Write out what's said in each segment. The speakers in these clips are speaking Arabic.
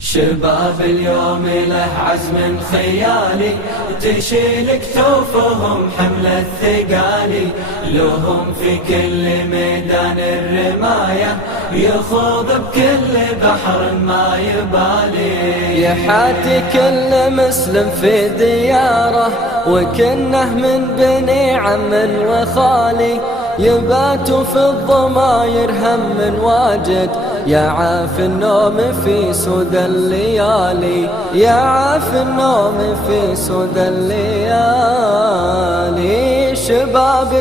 شباب اليوم له عزم خيالي، تشيل كتوفهم حمل الثقالي، لهم في كل ميدان الرماية، يخوض بكل بحر ما يبالي. يحاتي كل مسلم في دياره، وكنه من بني عم وخالي، يبات في الضماير هم واجد، يا عاف النوم في سود الليالي، يا عاف النوم في سود الليالي. شباب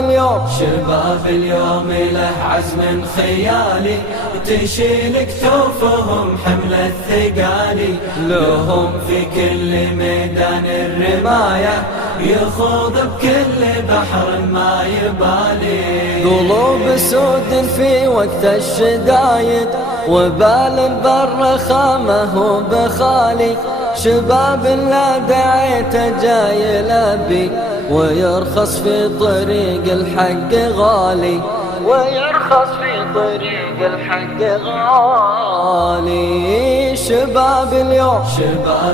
اليوم له عزم خيالي، تشيل كتوفهم حمل الثقالي، لهم في كل ميدان الرماية، يخوض بكل بحر ما يبالي. قلوب سود في وقت الشدايد، وبال البر ما هو بخالي، شباب لا دعيت جاي لبي، ويرخص في طريق الحق غالي، ويرخص في طريق الحق غالي. شباب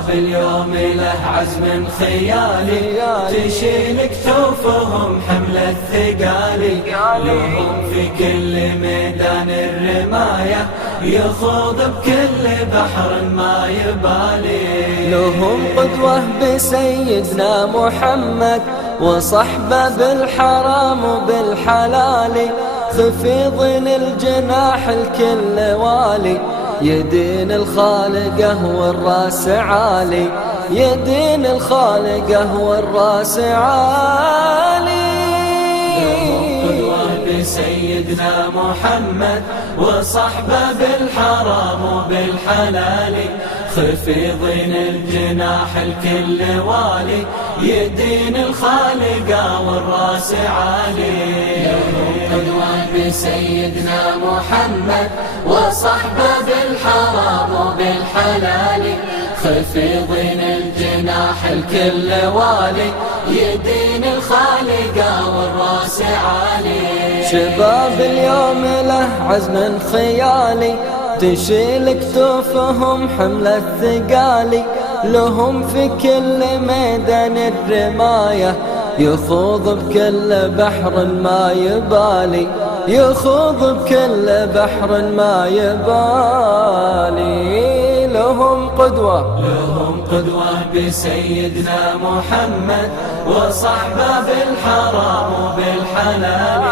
اليوم له عزم خيالي، تشيل كتوفهم حمل الثقالي، لهم في كل ميدان الرماية، يخوض بكل بحر ما يبالي. لهم قدوة بسيدنا محمد، وصحبه بالحرام وبالحلال، خفيضين الجناح الكل والي، يدين الخالقه والراس عالي، يدين الخالقه والراس عالي. سيدنا محمد وصحبه بالحرام وبالحلال، خفيضين الجناح الكل والي، يدين الخالقه والراس عالي. لهم قدوة بسيدنا محمد وصحبه بالحرام وبالحلال، خفيضين الجناح الكل والي، يدين الخالقه والراس عالي. شباب اليوم له عزم خيالي، تشيل كتوفهم حمل الثقالي، لهم في كل ميدان الرماية، يخوض بكل بحر ما يبالي، يخوض بكل بحر ما يبالي. لهم قدوة بسيدنا محمد وصحبه بالحرام وبالحلال،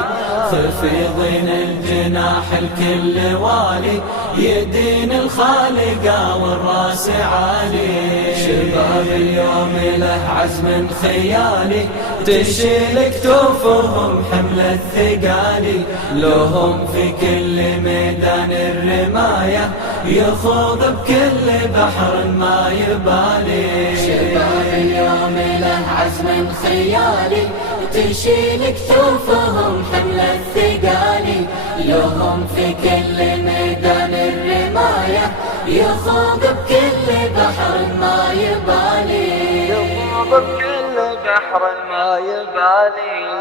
خفيضين الجناح الكل والي، يدين الخالقه والراس عالي. شباب اليوم له عزم خيالي، تشيل كتوفهم حمل الثقالي، لهم في كل ميدان الرماية، يخوض بكل بحر ما يبالي. شباب اليوم له عزم خيالي، تشيل كتوفهم حمل الثقالي، لهم في كل ميدان الرماية، يخوض بكل بحر ما يبالي، يخوض بكل بحر ما يبالي.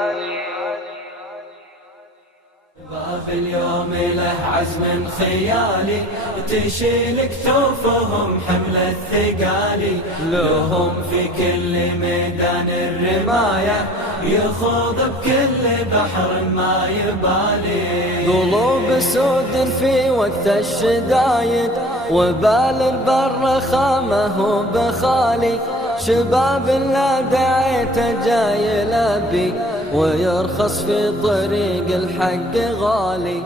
شباب اليوم له عزم خيالي، تشيل كتوفهم حمل الثقالي، لهم في كل ميدان الرماية، يخوض بكل بحر ما يبالي. قلوب سود في وقت الشدايد، وبال البر ما هو بخالي، شباب لا دعيت جاي لبي، ويرخص في طريق الحق غالي.